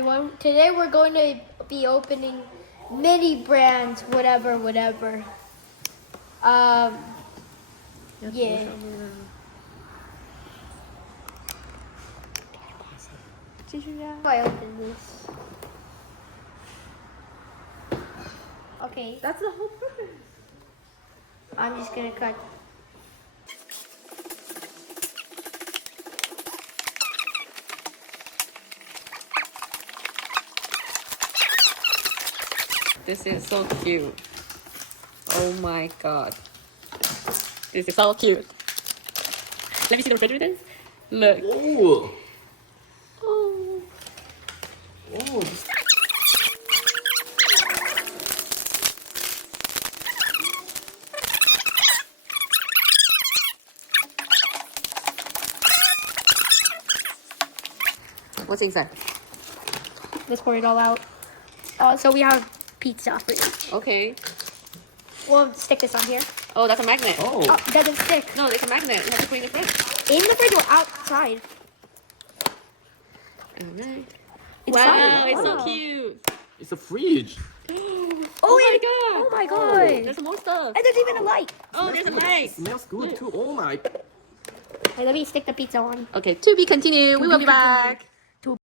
everyone. Today we're going to be opening mini brands, whatever. Yeah. How do I open this? Okay, That's the whole purpose. I'm just gonna cut. This is so cute. Oh my god. This is so cute. Let me see the refrigerator. Look. Oh. Oh. Oh. What's inside? Let's pour it all out. So we have pizza for each. Okay. We'll stick this on here. Oh, that's a magnet. Oh. Oh, it doesn't stick. No, it's a magnet. You have to put it in the fridge. In the fridge or outside? Alright. Inside. Wow, it's Wow. so cute. It's a fridge. Oh my god. Oh my god. There's more stuff. And there's even a light. Oh, there's a It light. smells good too. Oh my. Wait, let me stick the pizza on. Okay, to be continued. We will be back.